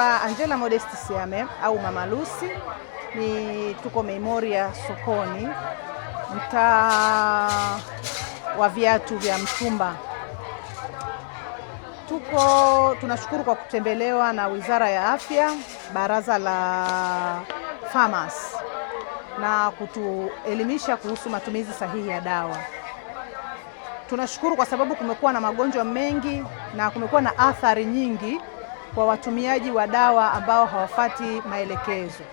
Naitwa Angela Modesti Siame au Mama Lucy. Tuko Memoria sokoni, mtaa wa viatu vya mtumba. Tunashukuru kwa kutembelewa na Wizara ya Afya, Baraza la Farmers na kutuelimisha kuhusu matumizi sahihi ya dawa. Tunashukuru kwa sababu kumekuwa na magonjwa mengi na kumekuwa na athari nyingi kwa watumiaji wa dawa ambao hawafati maelekezo,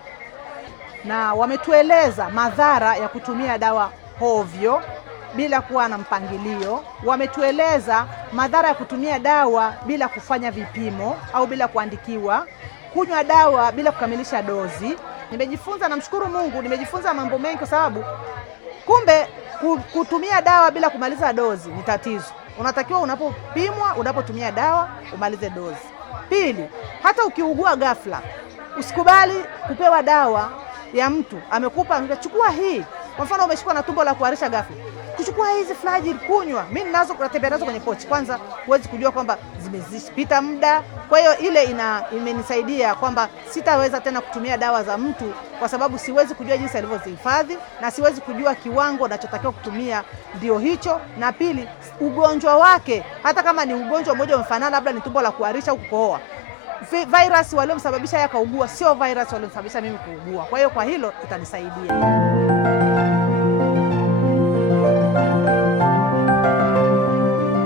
na wametueleza madhara ya kutumia dawa hovyo bila kuwa na mpangilio. Wametueleza madhara ya kutumia dawa bila kufanya vipimo au bila kuandikiwa, kunywa dawa bila kukamilisha dozi. Nimejifunza, namshukuru Mungu, nimejifunza mambo mengi kwa sababu kumbe kutumia dawa bila kumaliza dozi ni tatizo. Unatakiwa unapopimwa, unapotumia dawa umalize dozi. Pili, hata ukiugua ghafla, usikubali kupewa dawa ya mtu amekupa, chukua hii. Kwa mfano umeshikwa na tumbo la kuharisha ghafla, kuchukua hizi Flagyl kunywa. Mimi ninazo, natembea nazo kwenye pochi. Kwanza huwezi kujua kwamba zimepita muda. Kwa hiyo ile imenisaidia kwamba sitaweza tena kutumia dawa za mtu kwa sababu siwezi kujua jinsi alivyozihifadhi na siwezi kujua kiwango ninachotakiwa kutumia ndio hicho. Na pili, ugonjwa wake, hata kama ni ugonjwa mmoja umefanana, labda ni tumbo la kuharisha au kukohoa, virus waliomsababisha yeye kaugua sio virus waliomsababisha mimi kuugua. Kwa hiyo kwa hilo itanisaidia.